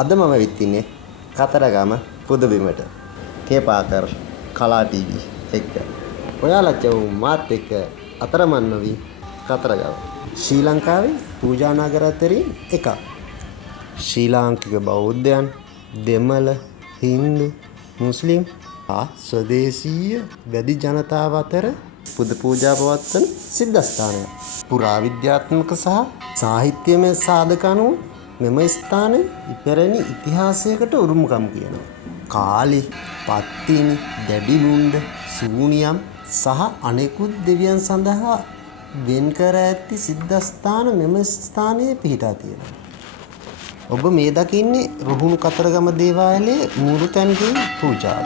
අද මම වෙත් ඉන්නේ කතරගම පුදබිමට කේපාකර් කලා ටීවී එක්ක. ඔයාලා චෝ මාත් එක්ක අතරමං නොවි කතරගම. ශ්‍රී ලංකාවේ පූජා නගර අතරින් එකක්. ශ්‍රී ලාංකික බෞද්ධයන්, දෙමළ, හින්දු, මුස්ලිම් ස්වදේශීය වැඩි ජනතාව අතර පුද පූජා පවත්වන සිද්ධස්ථානයක්. පුරාවිද්‍යාත්මක සහ සාහිත්‍යමය සාධක අනුව මෙම ස්ථානය ඉපැරණි ඉතිහාසයකට උරුමකම් කියනවා. කාලි, පත්තිනි, දැඩිමුණ්ඩ, සූනියම් සහ අනෙකුත් දෙවියන් සඳහා වෙන් කර ඇති සිද්ධස්ථාන මෙම ස්ථානයේ පිහිටා තියෙනවා. ඔබ මේ දකින්නේ රුහුණු කතරගම දේවාලයේ මූරු තැන්ගේ පූජාව.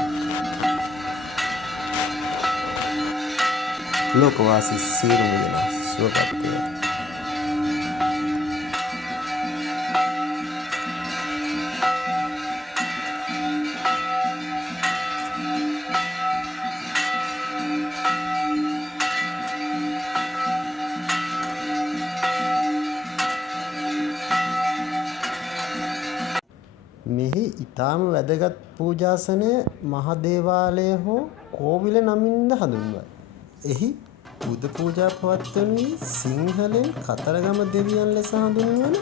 ලෝකවාසී සියලුම දෙනා සුවපත් වේවා. මෙහි ඊටාම වැදගත් පූජාසනය මහදේවාලය හෝ කෝවිල නමින්ද හඳුන්වයි. එහි පුද පූජා පවත්වනුයේ සිංහලෙන් කතරගම දෙවියන් ලෙස හඳුන්වන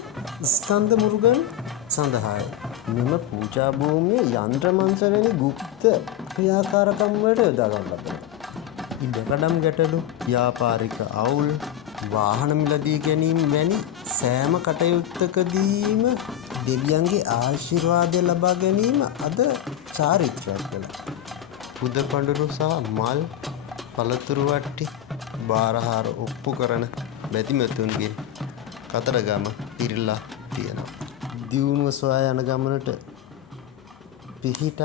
ස්කන්ධ මුරුගන් සඳහාය. මෙම පූජා භූමිය යන්ත්‍ර මන්ත්‍ර වැනි ගුප්ත ක්‍රියාකාරකම් වලට යොදා ගන්න ලබනවා. ඉඩකඩම් ගැටලු, ව්‍යාපාරික අවුල්, වාහන මිලදී ගැනීම වැනි සෑම කටයුත්තකදීම දෙවියන්ගේ ආශිර්වාදය ලබා ගැනීම අද චාරිත්‍රයක් වෙලා. පුද පඬුරු සහ මල් පළතුරු වට්ටි බාරහාර ඔප්පු කරන බැතිමතුන්ගේ කතරගම පිරිලා තියෙනවා. දියුණුව සොයා යන ගමනට පිහිට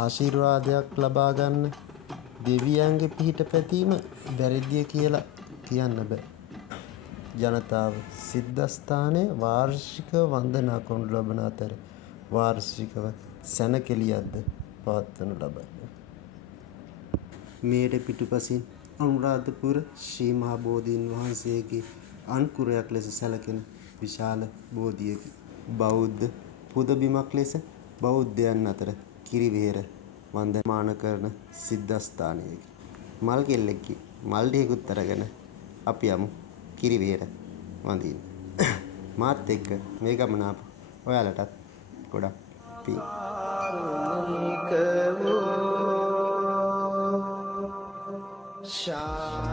ආශිර්වාදයක් ලබා ගන්න දෙවියන්ගේ පිහිට පැතීම වැරදිය කියලා කියන්න බෑ. ජනතාව සිද්ධස්ථානයේ වාර්ෂිකව වන්දනා කරනු ලබන අතර වාර්ෂිකව සැනකෙළියක්ද පවත්වනු ලබයි. මේට පිටුපසින් අනුරාධපුර ශ්‍රී මහා බෝධීන් වහන්සේගේ අන්කුරයක් ලෙස සැලකෙන විශාල බෝධියකි. බෞද්ධ පුදබිමක් ලෙස බෞද්ධයන් අතර කිරිවෙහෙර වන්දනාමාන කරන සිද්ධස්ථානයකි. මල් කෙල්ලෙක්ගේ මල් ටිකකුත් අරගෙන අපි යමු කිරිවෙහෙර වඳින්න. මාත් එක්ක මේ ගමන ආපු ඔයාලටත් ගොඩක් පිං. Shah